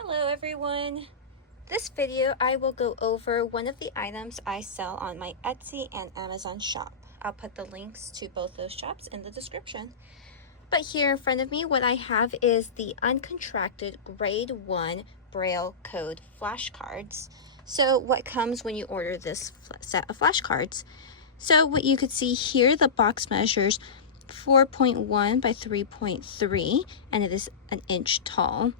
Hello everyone! This video I will go over one of the items I sell on my Etsy and Amazon shop. I'll put the links to both those shops in the description. But here in front of me what I have is the Uncontracted Grade 1 Braille code flashcards. So what comes when you order this set of flashcards? So what you could see here, the box measures 4.1 by 3.3 and it is an inch tall.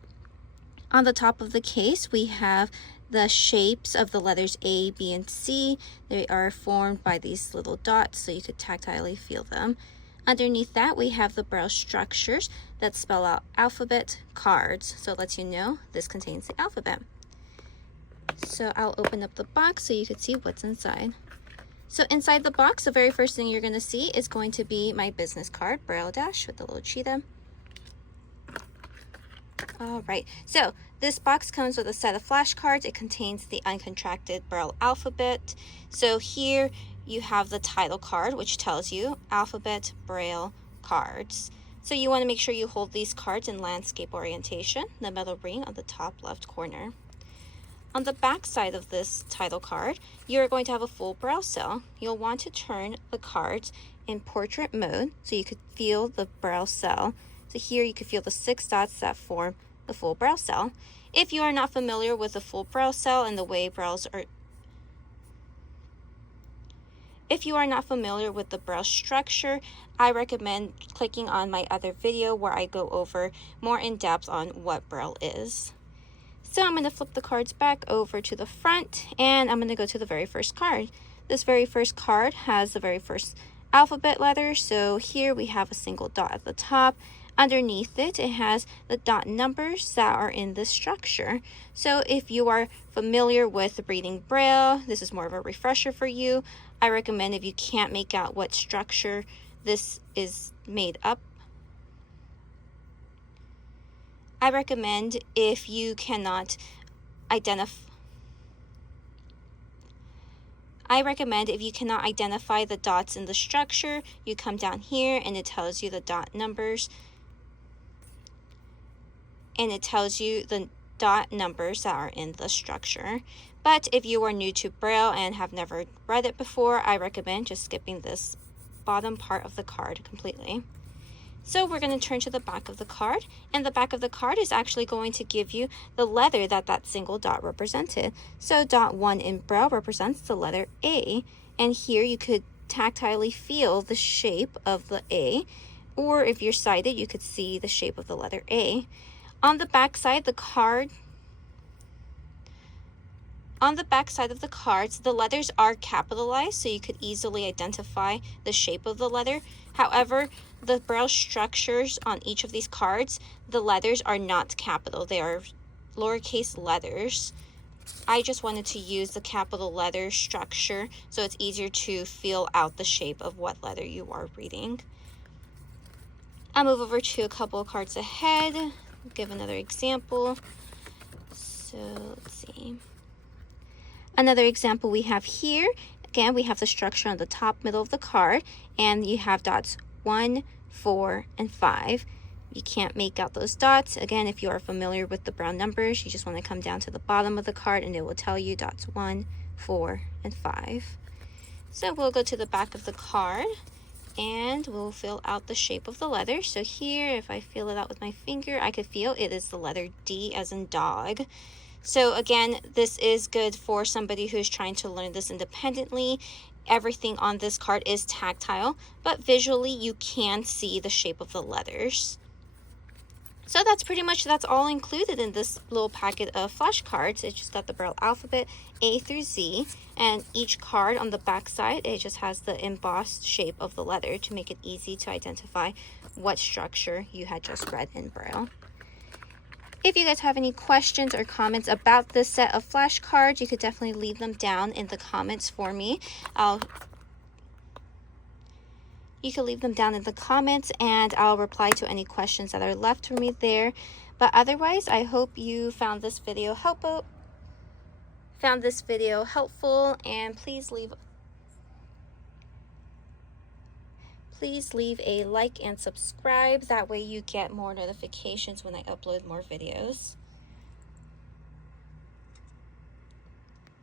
On the top of the case, we have the shapes of the letters A, B, and C. They are formed by these little dots, so you could tactilely feel them. Underneath that, we have the Braille structures that spell out alphabet cards. So it lets you know this contains the alphabet. So I'll open up the box so you can see what's inside. So inside the box, the very first thing you're going to see is going to be my business card, Braille Dash, with the little cheetah. All right, so this box comes with a set of flashcards. It contains the uncontracted Braille alphabet. So here you have the title card, which tells you alphabet Braille cards. So you want to make sure you hold these cards in landscape orientation, the metal ring on the top left corner. On the back side of this title card, you're going to have a full Braille cell. You'll want to turn the cards in portrait mode so you could feel the Braille cell. So here you can feel the 6 dots that form the full Braille cell. If you are not familiar with the full Braille cell and the way Brailles are, if you are not familiar with the Braille structure, I recommend clicking on my other video where I go over more in depth on what Braille is. So I'm going to flip the cards back over to the front and I'm going to go to the very first card. This very first card has the very first alphabet letter. So here we have a single dot at the top. Underneath it, it has the dot numbers that are in this structure. So if you are familiar with reading Braille, this is more of a refresher for you. I recommend if you can't make out what structure this is made up. I recommend if you cannot identify the dots in the structure, you come down here and it tells you the dot numbers. And it tells you the dot numbers that are in the structure. But if you are new to Braille and have never read it before, I recommend just skipping this bottom part of the card completely. So we're going to turn to the back of the card, and the back of the card is actually going to give you the letter that single dot represented. So dot 1 in Braille represents the letter A, and here you could tactilely feel the shape of the A, or if you're sighted, you could see the shape of the letter A. On the back side, of the cards, the letters are capitalized, so you could easily identify the shape of the letter. However, the Braille structures on each of these cards, the letters are not capital. They are lowercase letters. I just wanted to use the capital letter structure so it's easier to feel out the shape of what letter you are reading. I'll move over to a couple of cards ahead. Give another example. So let's see. Another example we have here. Again, we have the structure on the top middle of the card, and you have dots 1, 4, and 5. You can't make out those dots. Again, if you are familiar with the Braille numbers, you just want to come down to the bottom of the card and it will tell you dots 1, 4, and 5. So we'll go to the back of the card and we'll fill out the shape of the letter. So here, if I feel it out with my finger, I could feel it is the letter D as in dog. So again, this is good for somebody who's trying to learn this independently. Everything on this card is tactile, but visually you can see the shape of the letters. So that's all included in this little packet of flashcards. It's just got the Braille alphabet A through Z, and each card on the back side, it just has the embossed shape of the letter to make it easy to identify what structure you had just read in Braille. If you guys have any questions or comments about this set of flashcards, you could definitely leave them down in the comments for me. You can leave them down in the comments and I'll reply to any questions that are left for me there. But otherwise, I hope you found this video helpful, and please leave a like and subscribe. That way you get more notifications when I upload more videos.